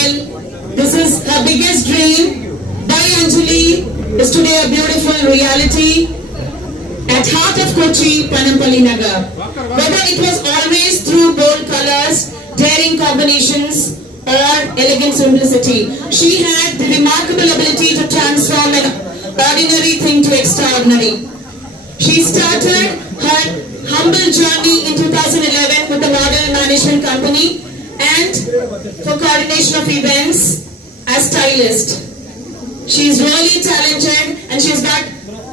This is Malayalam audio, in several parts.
This is her biggest dream. By Anjali is today a beautiful reality at heart of Kochi, Panampalli Nagar. Whether it was always through bold colors, daring combinations, or elegant simplicity, she had the remarkable ability to transform an ordinary thing to extraordinary. She started her humble journey in 2011 with a model management company and for coordination of events as stylist. She is really talented and she has got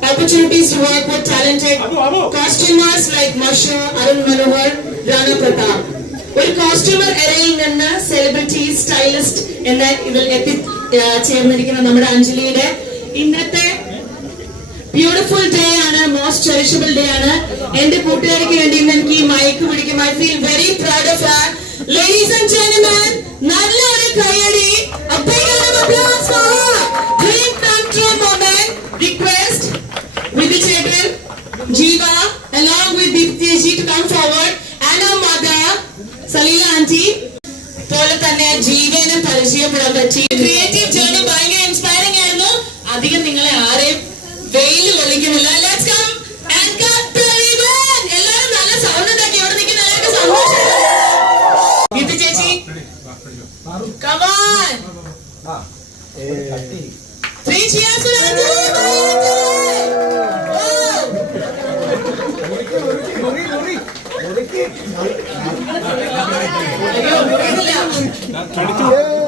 opportunities to work with talented costumers like Masha, Arun Manohar, Rana Pratap. ഒരു കോസ്റ്റ്യൂമർ എറയിൽ നിന്ന് സെലിബ്രിറ്റി സ്റ്റൈലിസ്റ്റ് എന്ന ഇതിൽ എത്തി ചേർന്നിരിക്കുന്ന നമ്മുടെ അഞ്ജലിയുടെ ഇന്നത്തെ ബ്യൂട്ടിഫുൾ ഡേ ആണ് മോസ്റ്റ് ചെറിഷബിൾ ഡേ ആണ് എന്റെ കൂട്ടുകാർക്ക് വേണ്ടി എനിക്ക് ഈ മയക്ക് പിടിക്കും I feel very proud Dayari, a big round of applause for her. Dream come true moment request with the children, Jiva, along with Diptiji to come forward, and her mother, Salila auntie. പോലെ തന്നെ ജീവനും പരിചയപ്പെടാൻ പറ്റി ക്രിയേറ്റീവ് ജേർണി ഭയങ്കര ഇൻസ്പയറിംഗ് ആയിരുന്നു അധികം നിങ്ങളെ ആരെയും വെയിൽ ഒളിക്കുന്നില്ല ലെറ്റ്സ് കം ആൻഡ് കട്ട് എല്ലാവരും നല്ല സൗണ്ട് ഉണ്ടാക്കി ഇവിടെ നിൽക്കുന്ന എല്ലാവർക്കും സന്തോഷം Come on. Ah. Eh. Three cheers to the